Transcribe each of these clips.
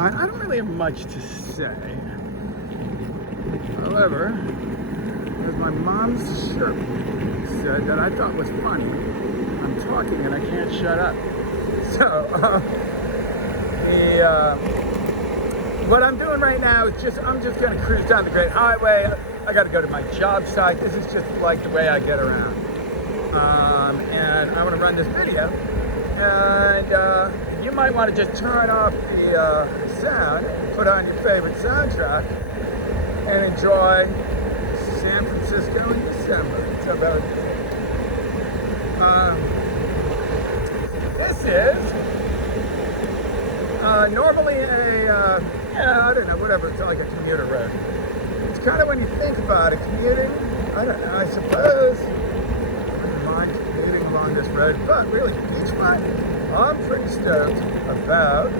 I don't really have much to say. However, as my mom's shirt said that I thought was funny, I'm talking and I can't shut up. So, what I'm doing right now is I'm just going to cruise down the Great Highway. I got to go to my job site. This is just like the way I get around. And I want to run this video. And you might want to just turn off the sound, put on your favorite soundtrack, and enjoy San Francisco in December. It's about this is normally a I don't know, whatever, it's like a commuter road. It's kind of, when you think about it, commuting, I don't know, I suppose I wouldn't mind commuting along this road, but really, beachfront, I'm pretty stoked about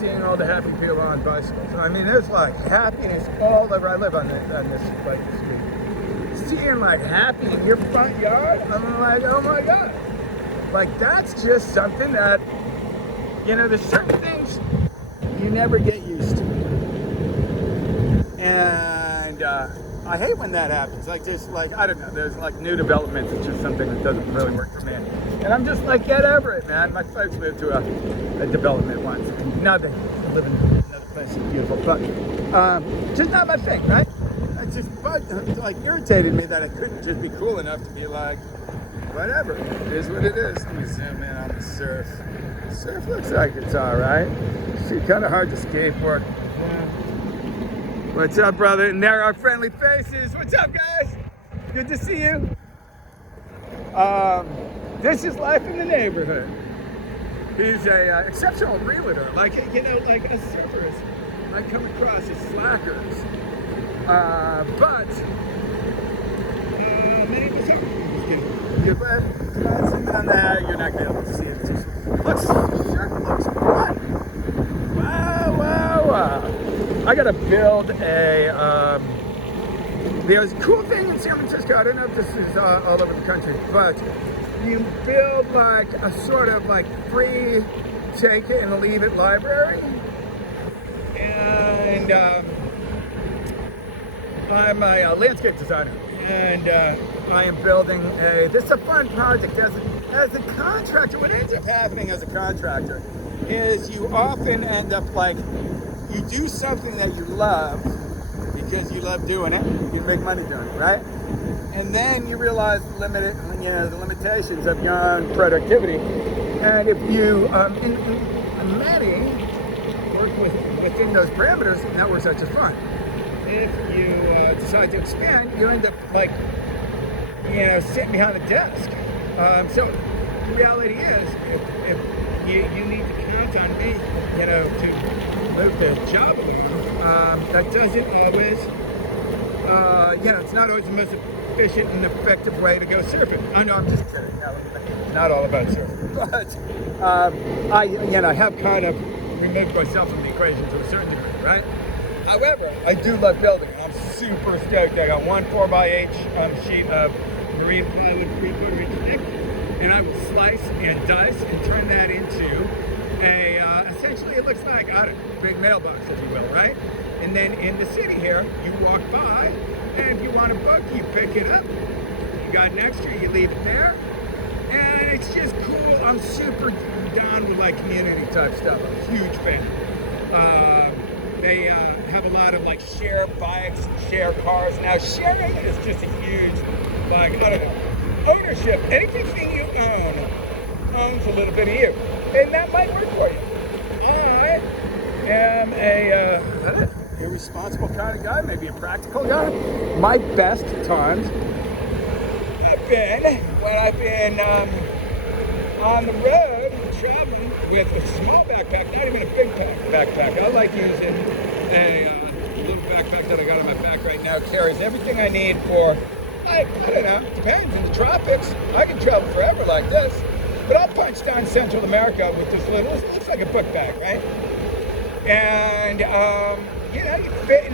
seeing all the happy people on bicycles. I mean, there's like happiness all over. I live on this like street. Seeing like happy in your front yard, I'm like, oh my God. Like, that's just something that, you know, there's certain things you never get used to. And I hate when that happens. Like, there's like, I don't know, there's like new developments. It's just something that doesn't really work for me. And I'm just like, get over it, man. My folks moved to a development once. Now they live in another place that's beautiful. But just not my thing, right? It's just like irritated me that it couldn't just be cool enough to be like, whatever, it is what it is. Let me zoom in on the surf. Surf looks like it's all right. See, kind of hard to skateboard. Yeah. What's up, brother? And there are friendly faces. What's up, guys? Good to see you. This is life in the neighborhood. He's a exceptional realtor. Like, you know, like us surfers, I come across as slackers. But many of us are. You're zooming on that, you're not going to be able to see it. It just looks fun. Wow. I got to build there's a cool thing in San Francisco. I don't know if this is all over the country, but you build like a sort of like free take it and leave it library. And I'm a landscape designer, and I am building this is a fun project. As a contractor, what ends up happening as a contractor is you often end up like, you do something that you love because you love doing it, you make money doing it, right? And then you realize the limitations of your own productivity. And if you, in many, work within those parameters, that works out just fine. If you decide to expand, you end up like, sitting behind the desk. So the reality is, if you need to count on me, to move the job along, that doesn't always, it's not always the most efficient and effective way to go surfing. I know, I'm just kidding. No, not all about surfing, but I have kind of removed myself from the equation to a certain degree, right? However, I do love building. I'm super stoked. I got one 4x8 sheet of marine plywood 3/4 inch thick, and I will slice and dice and turn that into essentially it looks like, I don't know, big mailbox, if you will, right? And then in the city here, you walk by, and if you want a book, you pick it up. You got an extra, you leave it there, and it's just cool. I'm super down with like community type stuff. I'm a huge fan. They have a lot of like share bikes, share cars. Now sharing is just a huge, like, I don't know, ownership. Anything you own owns a little bit of you, and that might work for you. I am a irresponsible kind of guy, maybe a practical guy. My best times have been when I've been on the road traveling with a small backpack, not even a big backpack. I like using a little backpack that I got on my back right now. It carries everything I need for, like, I don't know, depends. In the tropics, I can travel forever like this. But I'll punch down Central America with this little, it looks like a book bag, right? And, you fit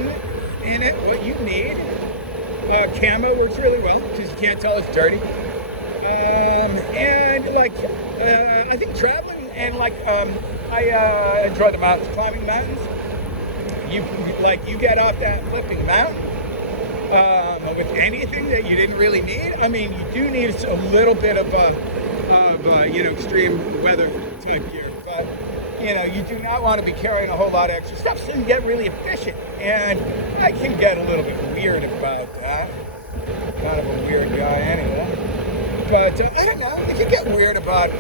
in it what you need. Camo works really well because you can't tell it's dirty. And like, I think traveling and like I enjoy the mountains, climbing mountains. You get off that flipping mountain with anything that you didn't really need. I mean, you do need a little bit of extreme weather type gear, but you do not want to be carrying a whole lot of extra stuff, so you get really efficient. And I can get a little bit weird about that. Kind of a weird guy anyway. But I don't know. You can get weird about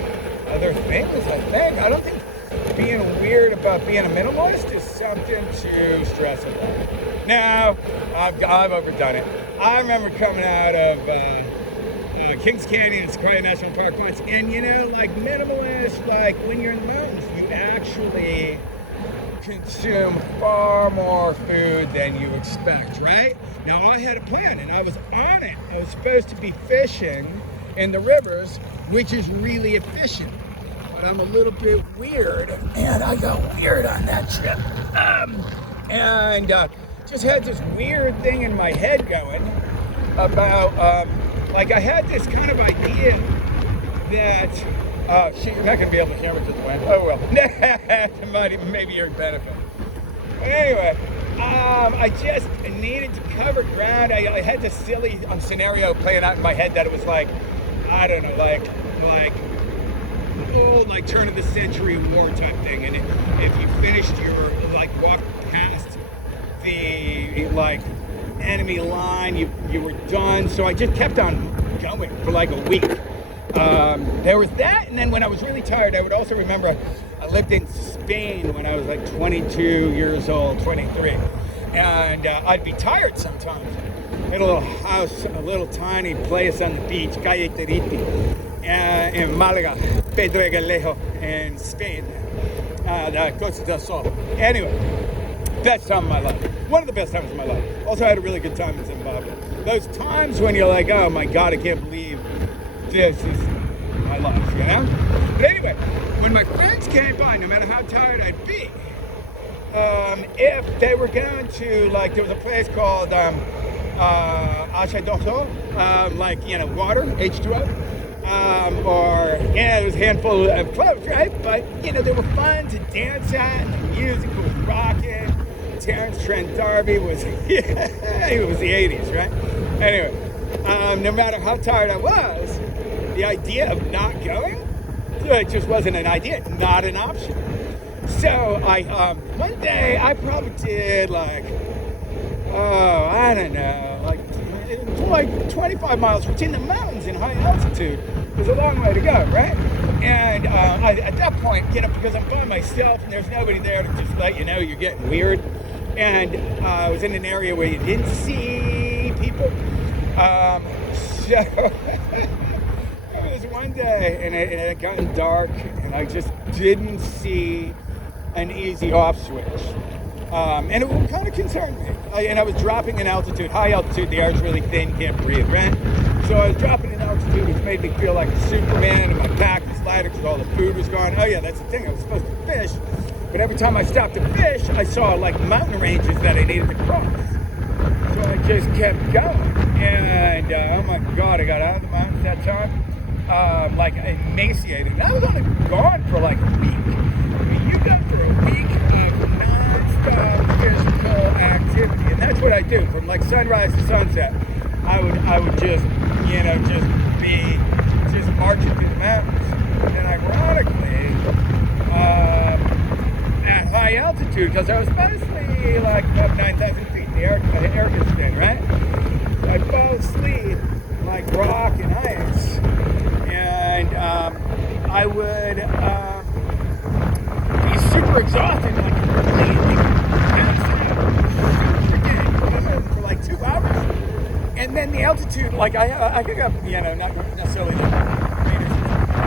other things, I think. I don't think being weird about being a minimalist is something to stress about. Now, I've overdone it. I remember coming out of Kings Canyon and Sequoia National Park once, and like minimalist, like when you're in the mountains, you actually consume far more food than you expect, right? Now, I had a plan, and I was on it. I was supposed to be fishing in the rivers, which is really efficient. But I'm a little bit weird, and I got weird on that trip. And just had this weird thing in my head going about, I had this kind of idea that, you're not going to be able to hear me because of the wind. Oh, well. Maybe you're benefit. But anyway, I just needed to cover ground. I had this silly scenario playing out in my head that it was like, I don't know, like turn of the century war type thing. And if you finished your, walk past the, enemy line, you were done. So I just kept on going for a week. There was that, and then when I was really tired, I would also remember I lived in Spain when I was 22 years old, 23, and I'd be tired sometimes. I had a little house, a little tiny place on the beach, Calle Teriti, in Malaga, Pedregalejo, in Spain, the Costa del Sol. Anyway, best time of my life. One of the best times of my life. Also had a really good time in Zimbabwe. Those times when you're like, oh my God, I can't believe this is my life, But anyway, when my friends came by, no matter how tired I'd be, if they were going to, there was a place called Achadoso, water, H2O, there was a handful of clubs, right? But, they were fun to dance at, and the music was rocking. Terrence Trent D'Arby was, it was the 80s, right? Anyway, no matter how tired I was, the idea of not going, it just wasn't an idea, not an option. So one day I probably did I don't know, 25 miles, which in the mountains in high altitude was a long way to go, right? And at that point, because I'm by myself and there's nobody there to just let you know you're getting weird. And I was in an area where you didn't see people. So it was one day, and it had gotten dark, and I just didn't see an easy off switch. And it kind of concerned me. And I was dropping in altitude. High altitude, the air's really thin, can't breathe, right? So I was dropping in altitude, which made me feel like a Superman, and my pack was lighter because all the food was gone. Oh yeah, that's the thing, I was supposed to fish. But every time I stopped to fish, I saw mountain ranges that I needed to cross. So I just kept going. And oh my God, I got out of the mountains that time, emaciated. And I was only gone for a week. I mean, you go for a week of non-stop physical activity. And that's what I do. From sunrise to sunset, I would just, just marching through the mountains. And ironically, at high altitude, because I was mostly up 9,000 feet, the air gets thin, right? So I fall asleep like rock and ice, and I would be super exhausted, completely for 2 hours, and then the altitude, I think I'm, not necessarily the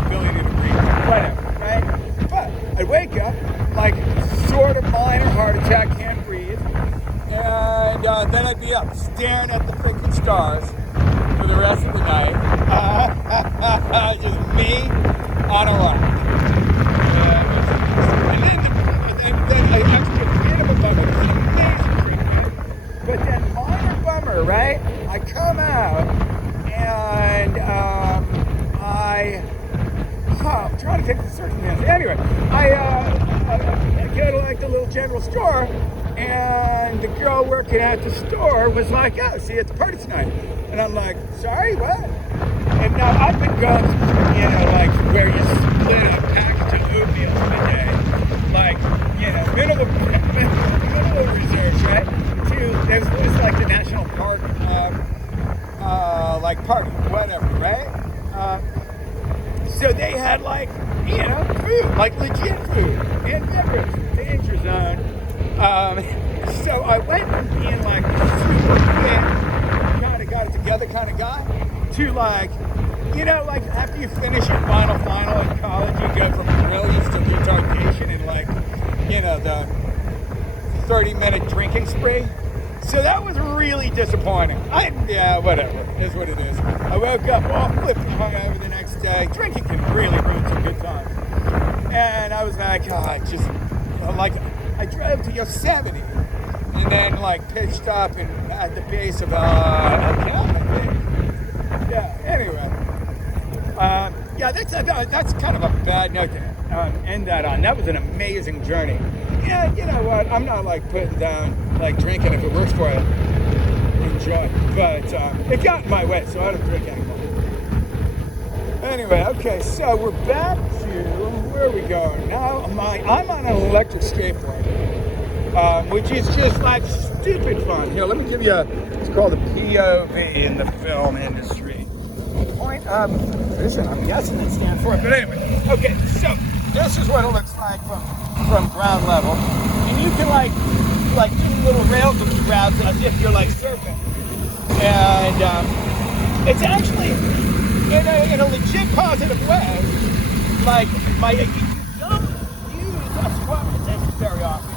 ability to breathe, whatever, right? But I'd wake up, sort of minor heart attack, can't breathe, and then I'd be up staring at the freaking stars for the rest of the night. Just me on a rock. And then I actually a bit of a bummer. It was an amazing trip, right? But then minor bummer, right? I come out and I'm trying to take the circumstances. Anyway, little store, and the girl working at the store was like, "Oh, see you at the party tonight." And I'm like, "Sorry, what?" And now I've been going, like where you split a package of oatmeal in a day, like, minimal reserves, right? There's like the national park, like party, whatever, right? So they had like, food, like legit food and beverage, danger zone. So I went from being like super fit, kind of got it together kind of guy, to like, like after you finish your final in college, you go from brilliance to retardation in like, the 30-minute drinking spree. So that was really disappointing. Whatever, it is what it is. I woke up all flipped and hungover the next day. Drinking can really ruin some good times. And I was like, I drove to Yosemite and then like pitched up and at the base of a mountain, I think. Yeah, anyway. That's kind of a bad note to end that on. That was an amazing journey. Yeah, you know what? I'm not like putting down like drinking if it works for you. Enjoy. But it got in my way, so I don't drink anymore. Anyway, okay, so we're back to where are we going? Now I'm on an electric skateboard, which is just like stupid fun. Here, let me give you it's called a POV in the film industry. Point of vision, I'm guessing it stands for it, but anyway. Okay, so this is what it looks like from ground level, and you can like do little rails and grabs as if you're like surfing, and it's actually in a legit positive way. Like you don't use a squat position very often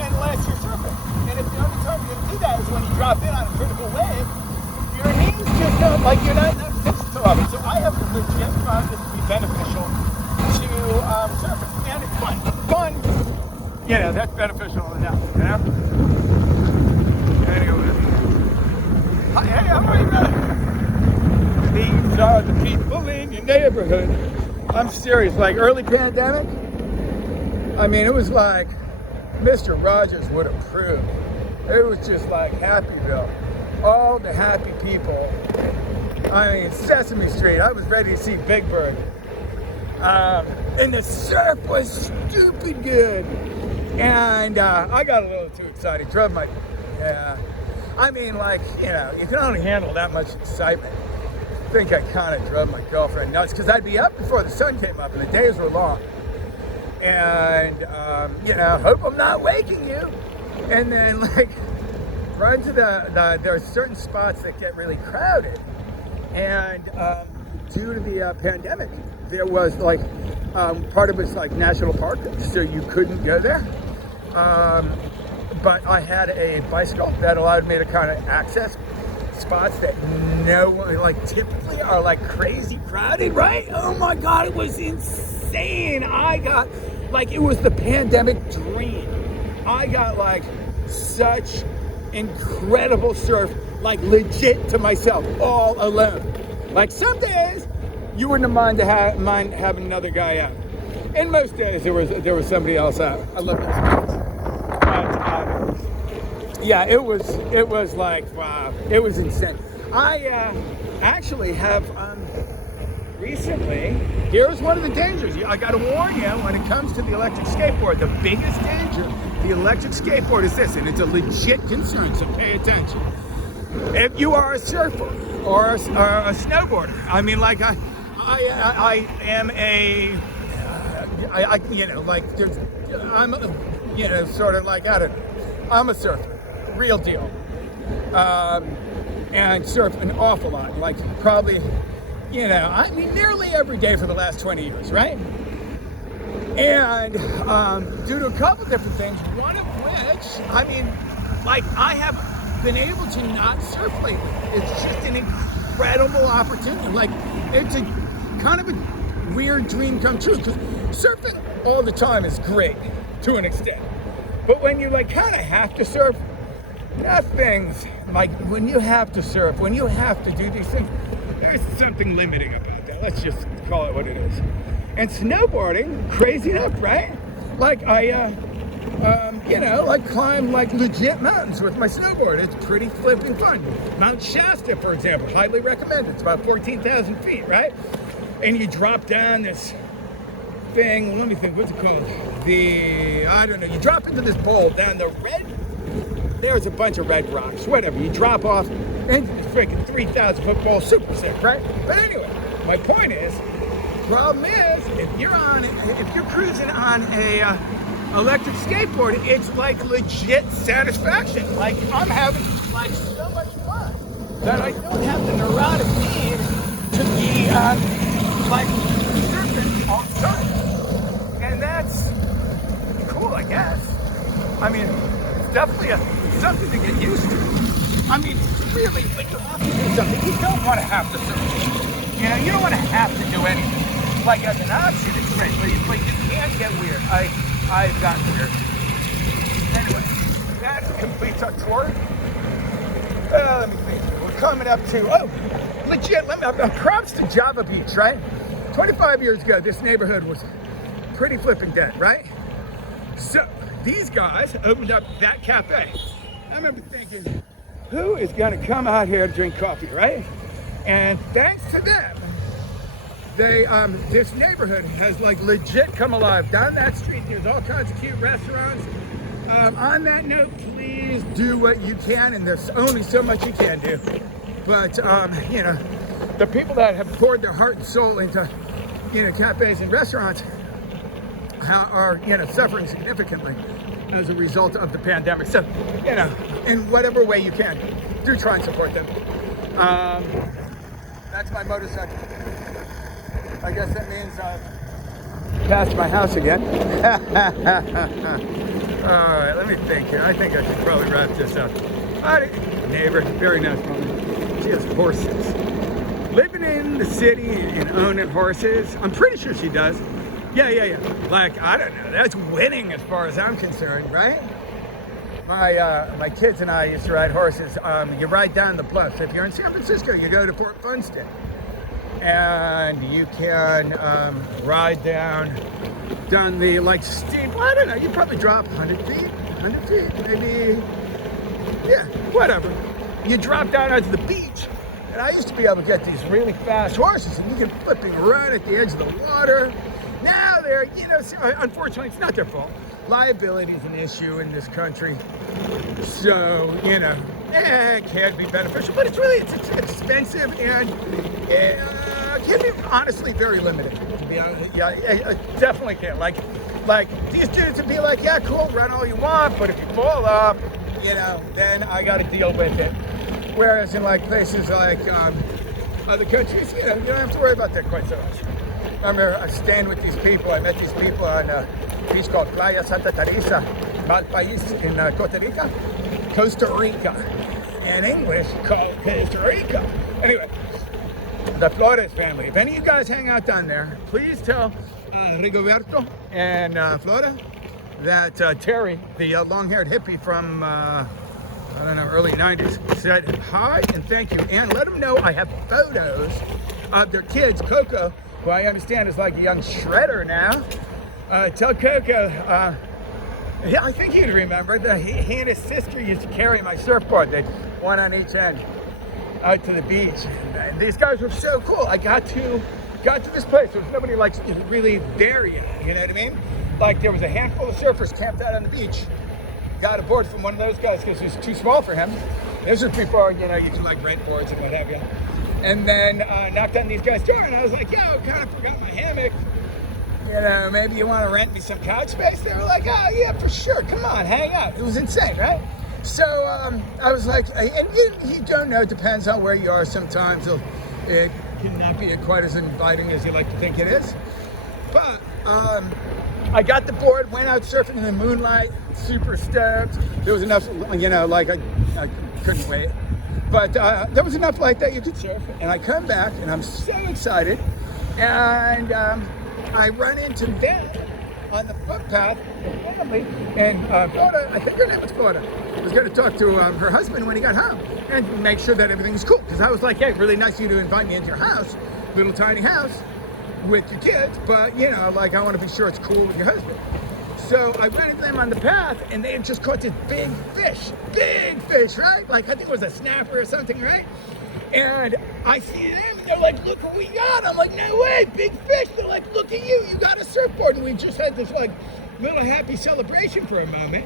unless you're surfing, and if the only time you're gonna do that is when you drop in on a critical wave, your knees just don't you're not in that position so often. So I have legit found this to be beneficial to surfing, and it's fun. That's beneficial enough, Anyway. Hey, how are you, man? These are the people in your neighborhood. I'm serious, like early pandemic, I mean, it was like Mr. Rogers would approve. It was just like Happyville. All the happy people. I mean, Sesame Street, I was ready to see Big Bird. And the surf was stupid good. And I got a little too excited. You can only handle that much excitement. I think I kind of drove my girlfriend nuts because I'd be up before the sun came up and the days were long. And, hope I'm not waking you. And then, run to there are certain spots that get really crowded. And due to the pandemic, there was part of it's like national park, so you couldn't go there. But I had a bicycle that allowed me to kind of access spots that no one, typically are crazy crowded, right? Oh my God, it was insane. I got, it was the pandemic dream. I got such incredible surf, legit to myself, all alone. Some days you wouldn't mind having another guy out. And most days there was somebody else out. I love those spots. But it was wow, it was insane. I actually have recently. Here's one of the dangers. I got to warn you when it comes to the electric skateboard. The biggest danger the electric skateboard is this, and it's a legit concern. So pay attention. If you are a surfer or a snowboarder, I mean, I am I'm a surfer, real deal, and surf an awful lot, probably, nearly every day for the last 20 years, right? And due to a couple different things, one of which, I have been able to not surf lately. It's just an incredible opportunity. It's a kind of a weird dream come true, because surfing all the time is great to an extent. But when you kind of have to surf, there are things when you have to surf, when you have to do these things, there's something limiting about that. Let's just call it what it is. And snowboarding, crazy enough, right? you know, like climb like legit mountains with my snowboard. It's pretty flipping fun. Mount Shasta, for example, highly recommended. It's about 14,000 feet, right? And you drop down this thing, let me think, what's it called? I don't know, you drop into this bowl down the there's a bunch of red rocks, whatever. You drop off into this freaking 3,000 foot bowl, super sick, right? But anyway, my point is, problem is, if you're cruising on a electric skateboard, it's like legit satisfaction. Like I'm having like so much fun that I don't have the neurotic need to be like surfing all the time. And that's cool, I guess. I mean, it's definitely something to get used to. I mean, really, when you have to do something, you don't want to have to surf. You know, you don't want to have to do anything. Like as an option, it's great, but you can't get weird. I've gotten weird. Anyway, that completes our tour. Let me think. We're coming up to, legit, props to Java Beach, right? 25 years ago, this neighborhood was pretty flipping dead, right? So these guys opened up that cafe. I remember thinking, who is gonna come out here to drink coffee, right? And thanks to them, this neighborhood has like legit come alive. Down that street, there's all kinds of cute restaurants. On that note, please do what you can, and there's only so much you can do. But you know, the people that have poured their heart and soul into, you know, cafes and restaurants are, you know, suffering significantly as a result of the pandemic. So, you know, in whatever way you can, do try and support them. That's my motorcycle. I guess that means I've passed my house again. All right, let me think here. I think I should probably wrap this up. Neighbor, very nice woman. She has horses. Living in the city and owning horses, I'm pretty sure she does. Yeah. Like, I don't know, that's winning as far as I'm concerned, right? My kids and I used to ride horses. You ride down the bluffs. If you're in San Francisco, you go to Fort Funston. And you can ride down the like steep, I don't know, you probably drop 100 feet, maybe, yeah, whatever. You drop down onto the beach, and I used to be able to get these really fast horses, and you can flipping run at the edge of the water. Now they're, you know, unfortunately, it's not their fault. Liability is an issue in this country, so, you know, it can be beneficial, but it's expensive, and it can be honestly very limited, to be honest. Yeah, it definitely can. Like these dudes would be like, yeah, cool, run all you want, but if you fall off, you know, then I got to deal with it. Whereas in like places like other countries, you know, you don't have to worry about that quite so much. I remember staying with these people. I met these people on a beach called Playa Santa Teresa, Valpais in Costa Rica. In English, called Costa Rica. Anyway, the Flores family. If any of you guys hang out down there, please tell Rigoberto and Flora that Terry, the long-haired hippie from, I don't know, early 90s, said hi and thank you. And let them know I have photos of their kids, Coco, who I understand is like a young shredder now. Tell Coco, yeah, I think you'd remember that he and his sister used to carry my surfboard. They'd one on each end out to the beach. And these guys were so cool. I got to this place. There was nobody like really there yet. You know what I mean? Like there was a handful of surfers camped out on the beach. Got a board from one of those guys because it was too small for him. Those are people, you know, you can like rent boards and what have you. And then knocked on these guys' door, and I was like, yo, kind of forgot my hammock. You know, maybe you want to rent me some couch space? They were like, oh, yeah, for sure. Come on, hang out. It was insane, right? So I was like, and you don't know, it depends on where you are sometimes. It cannot be quite as inviting as you like to think it is. But I got the board, went out surfing in the moonlight, super stoked. There was enough, you know, like I couldn't wait. But there was enough light that you could surf. And I come back, and I'm so excited. And I run into them on the footpath, the family, and Flora, I think her name was Flora, was going to talk to her husband when he got home and make sure that everything was cool. Because I was like, hey, really nice of you to invite me into your house, little tiny house with your kids, but, you know, like I want to be sure it's cool with your husband. so I ran into them on the path, and they had just caught this big fish, right? Like, I think it was a snapper or something, right? And I see them, they're like, look what we got. I'm like, no way, big fish. They're like, look at you got a surfboard. And we just had this like little happy celebration for a moment.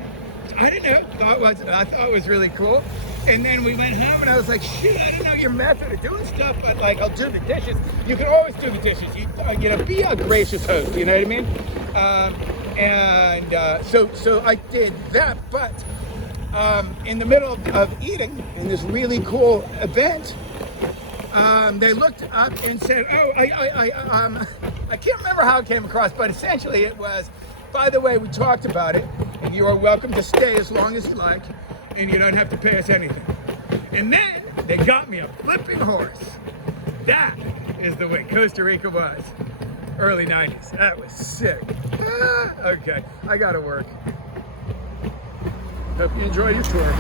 I didn't know, I thought it was really cool. And then we went home, and I was like, shit, I didn't know your method of doing stuff, but like, I'll do the dishes. You can always do the dishes. You know, be a gracious host, you know what I mean? So I did that, but in the middle of eating in this really cool event, they looked up and said, oh, I can't remember how it came across, but essentially it was, by the way, we talked about it, and you are welcome to stay as long as you like, and you don't have to pay us anything. And then they got me a flipping horse. That is the way Costa Rica was. Early 90s. That was sick. Okay, I gotta work. Hope you enjoyed your tour.